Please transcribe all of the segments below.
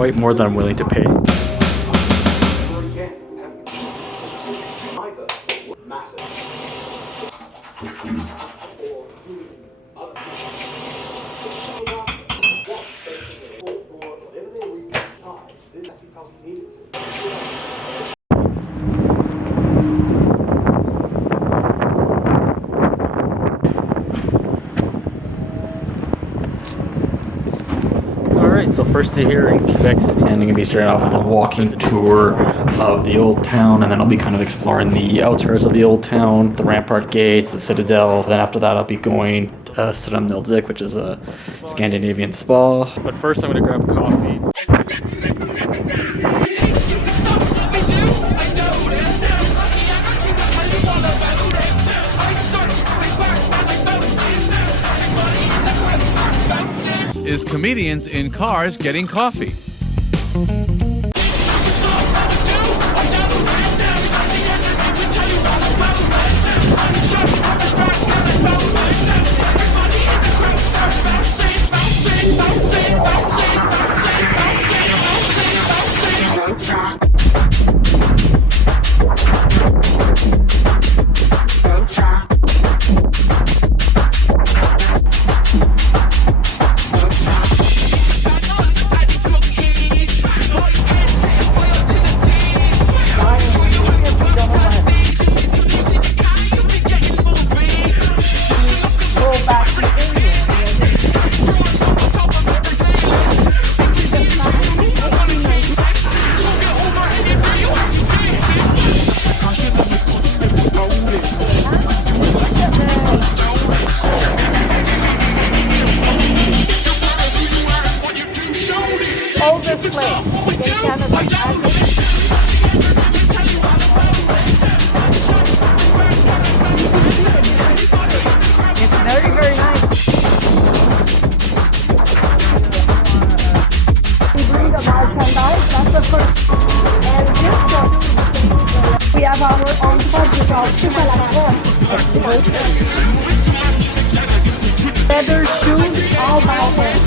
quite more than I'm willing to pay. Alright, so first day here in Quebec City, and I'm going to be starting off with a walking tour of the old town, and then I'll be kind of exploring the outskirts of the old town, the Rampart Gates, the Citadel. Then after that I'll be going to Strømnildzik, which is a Scandinavian spa. But first I'm going to grab a coffee. Is comedians in cars getting coffee. Oldest place in Canada. It's very, very nice. We bring about $10. That's the first. And this one, we have our own budget of leather shoes, all by hand.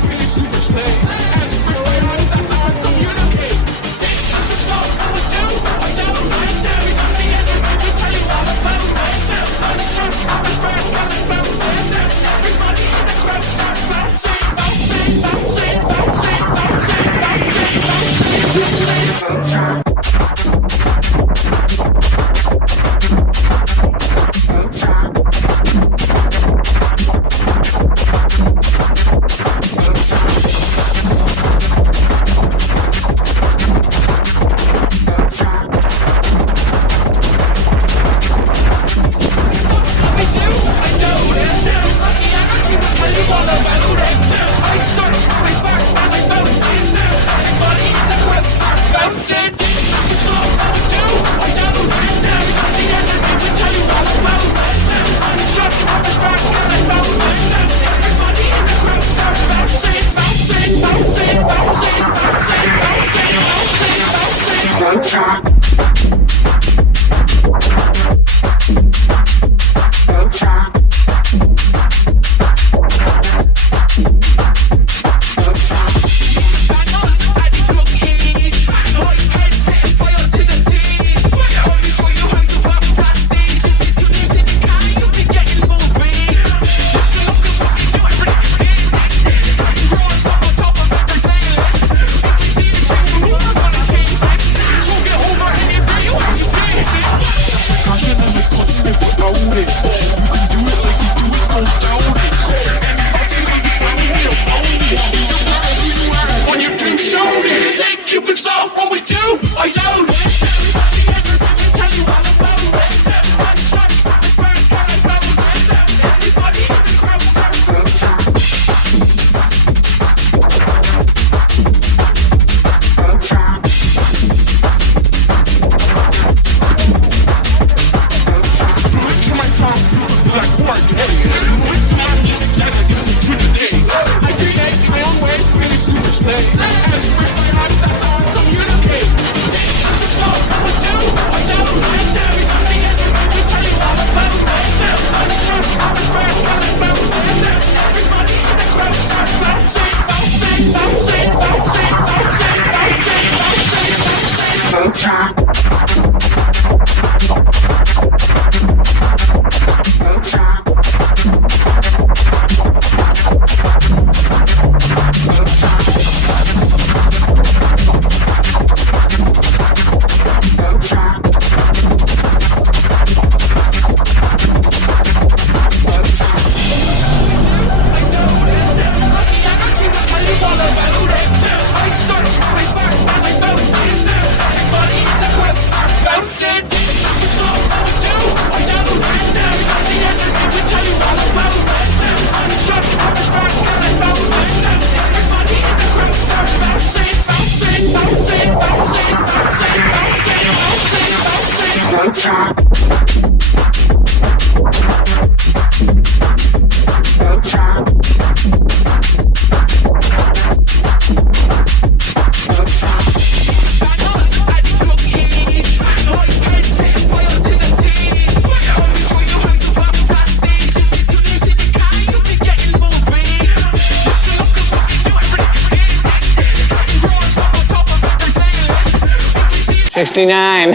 69.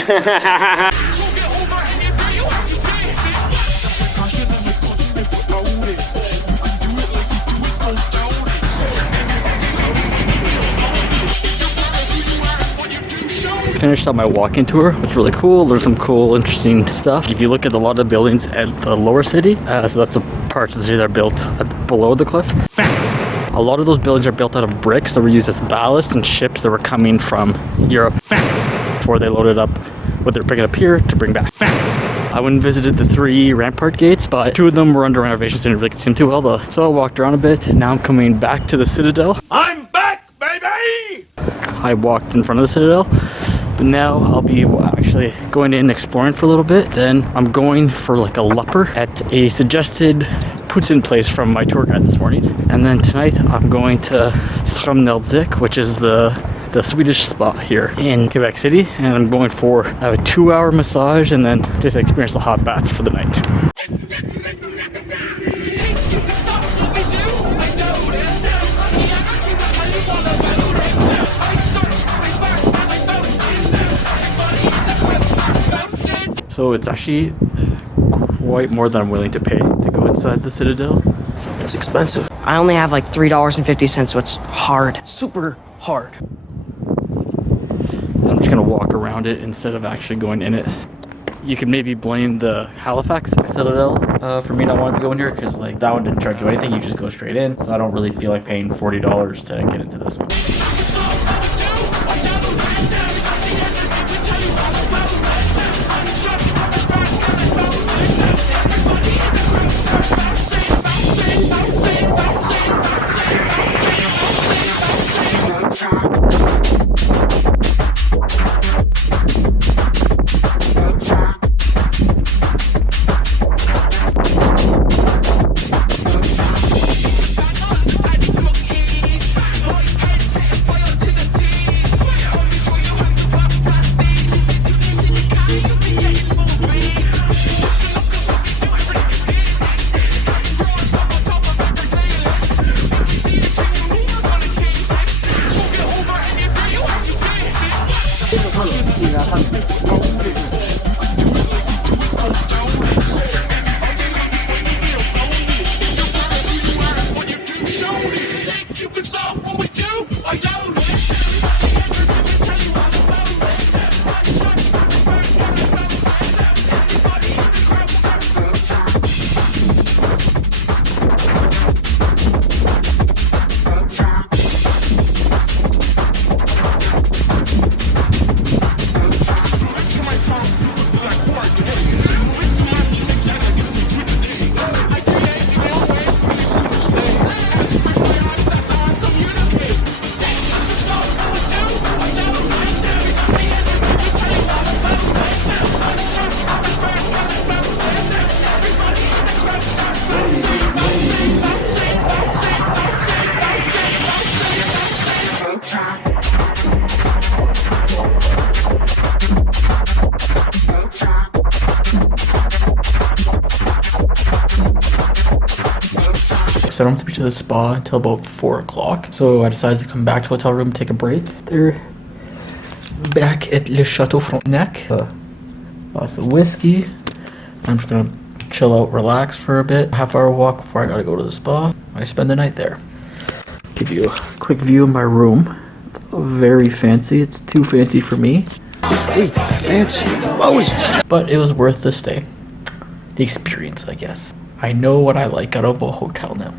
Finished up my walking tour. It's really cool. There's some cool, interesting stuff. If you look at a lot of the buildings at the lower city, so that's the parts of the city that are built below the cliff. Fact! A lot of those buildings are built out of bricks that were used as ballast in ships that were coming from Europe. Fact! Before they loaded up what they're picking up here to bring back. Fact! I went and visited the 3 rampart gates, but 2 of them were under renovations, didn't really seem too well though. So I walked around a bit. Now I'm coming back to the Citadel. I'm back, baby! I walked in front of the Citadel. But now I'll be actually going in exploring for a little bit. Then I'm going for like a lupper at a suggested Poutine place from my tour guide this morning. And then tonight I'm going to Stromnelzik, which is the Swedish spot here in Quebec City. And I'm going for a 2-hour massage and then just experience the hot baths for the night. So it's actually quite more than I'm willing to pay to go inside the Citadel. It's expensive. I only have like $3.50, so it's hard. Super hard. I'm just gonna walk around it instead of actually going in it. You could maybe blame the Halifax Citadel for me not wanting to go in here, because like that one didn't charge you anything, you just go straight in. So I don't really feel like paying $40 to get into this one. I don't have to be to the spa until about 4 o'clock. So I decided to come back to the hotel room and take a break. They're back at Le Chateau Frontenac. Glass of whiskey. I'm just gonna chill out, relax for a bit. Half-hour walk before I gotta go to the spa. I spend the night there. Give you a quick view of my room. Very fancy. It's too fancy for me. Sweet, fancy, Moses. But it was worth the stay. The experience, I guess. I know what I like out of a hotel now.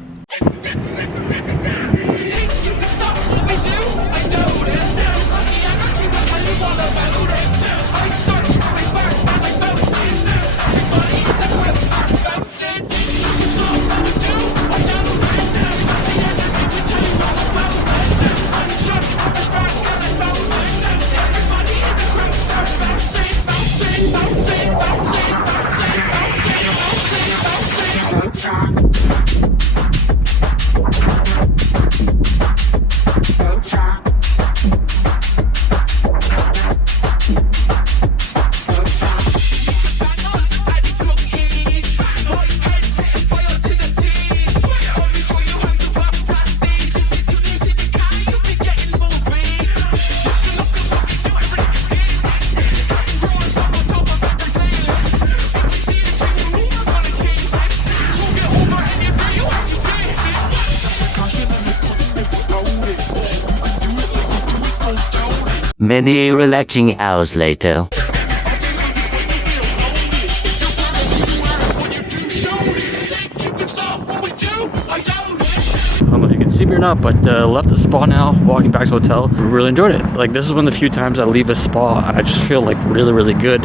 Many relaxing hours later. I don't know if you can see me or not, but left the spa now, walking back to the hotel. Really enjoyed it. Like, this is one of the few times I leave a spa and I just feel like really good.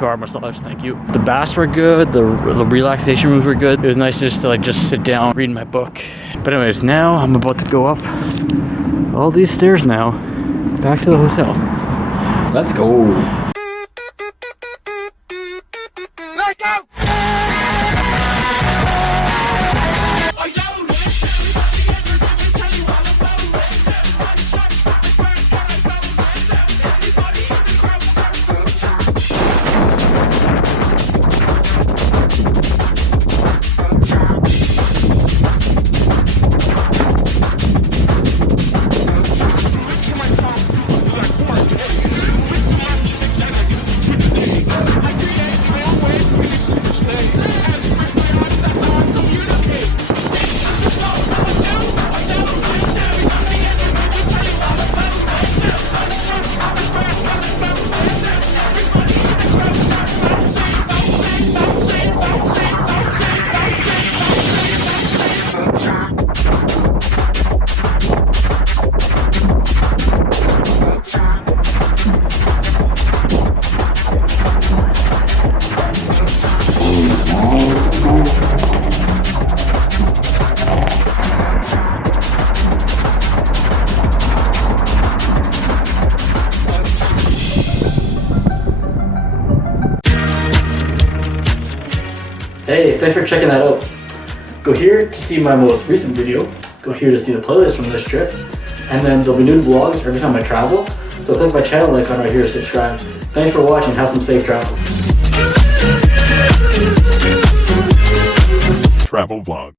2-hour massage, thank you. The baths were good, the relaxation rooms were good. It was nice just to like just sit down, read my book. But anyways, now I'm about to go up all these stairs now, back to the hotel. Let's go. Hey, thanks for checking that out. Go here to see my most recent video. Go here to see the playlist from this trip. And then there'll be new vlogs every time I travel. So click my channel icon right here to subscribe. Thanks for watching. Have some safe travels. Travel vlog.